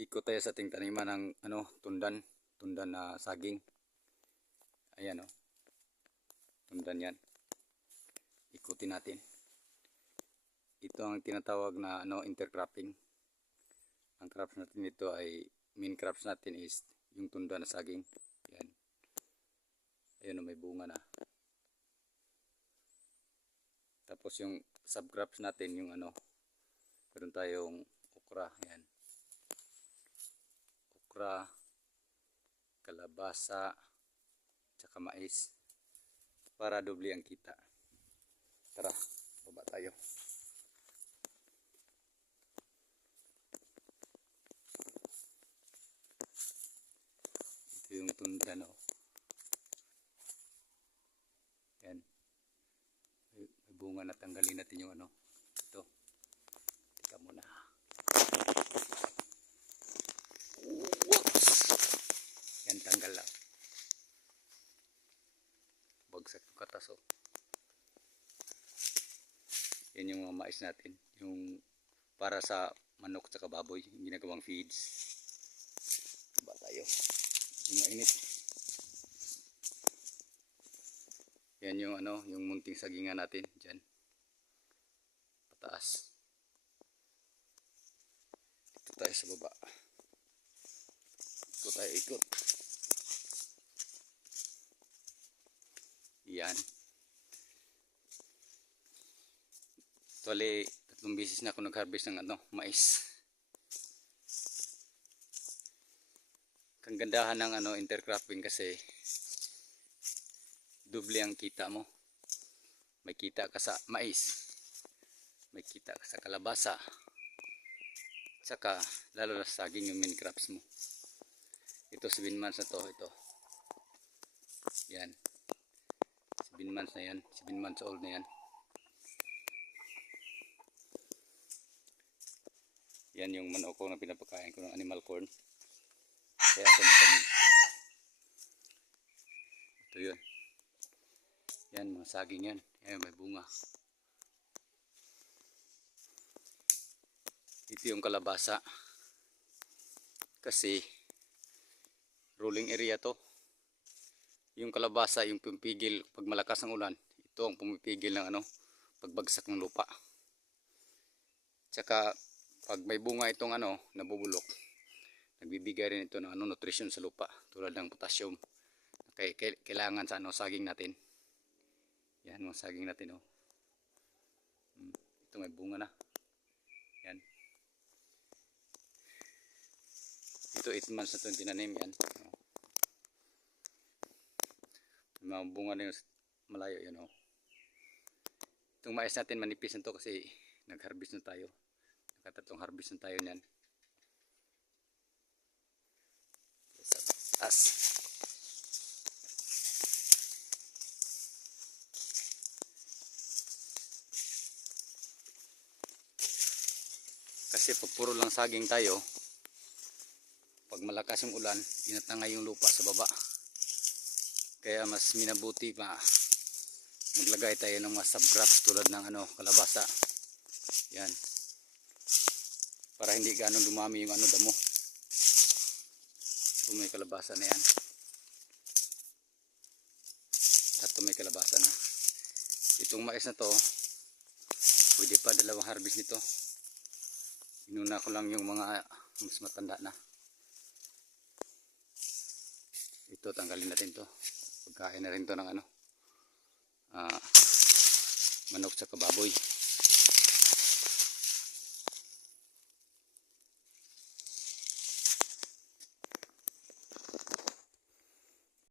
Ikot tayo sa ating taniman ng tundan na saging. Ayan tundan yan. Ikutin natin. Ito ang tinatawag na intercropping. Ang crops natin dito ay main crops natin is yung tundan na saging. Yan. Ayan may bunga na. Tapos yung subcrops natin yung meron tayong okra. Ayan. Okra, kalabasa, tsaka mais para doble ang kita. Tara, baba tayo. Ito yung tundan yan. May bunga na, tanggalin natin yung ito. Tika muna. Yan, tanggal lang. Bagsak yung kataso. Yan yung mga mais natin. Yung para sa manok at baboy. Yung ginagawang feeds. Baba tayo. Yung mainit. Yan yung yung munting sagingan natin. Diyan. Pataas. Dito tayo sa baba. Ikot tayo, ikot. Yan. Actually, 3 beses na ako nag-harvest ng mais. Kagandahan ng intercropping kasi doble ang kita mo. May kita ka sa mais. May kita ka sa kalabasa. Saka lalo na saging yung main crops mo. Ito 7 months na to, ito. Yan. 7 months na yan. 7 months old na yan. Yan yung manok ko na pinapakain ko ng animal corn. Kaya kami. Ito yun. Yan, mga saging yan. Yan, may bunga. Ito yung kalabasa. Kasi rolling area to. Yung kalabasa, yung pumipigil pag malakas ang ulan. Ito ang pumipigil ng pagbagsak ng lupa. Tsaka pag may bunga itong nabubulok, nagbibigay rin ito ng nutrition sa lupa tulad ng potassium. Kailangan sa saging natin. Yan mga saging natin Ito may bunga na. Yan. Ito 8 months na ito yung tinanim yan. May mga bunga na yung malayo yan Itong mais natin manipis na ito kasi nag-harvest na tayo. Nakatatlong harvest na tayo niyan. As. Kasi pag puro lang saging tayo, pag malakas yung ulan, tinatangay yung lupa sa baba. Kaya mas minabuti pa maglagay tayo ng mga subcrops tulad ng kalabasa. Yan. Para hindi ganong dumami yung damo. Ito may kalabasa na yan. Lahat ito may kalabasa na. Itong mais na to, pwede pa 2 harvest nito. Inuna ko lang yung mga mas matanda na. Ito tanggalin natin to. Pagkain na rin to ng manok sa baboy.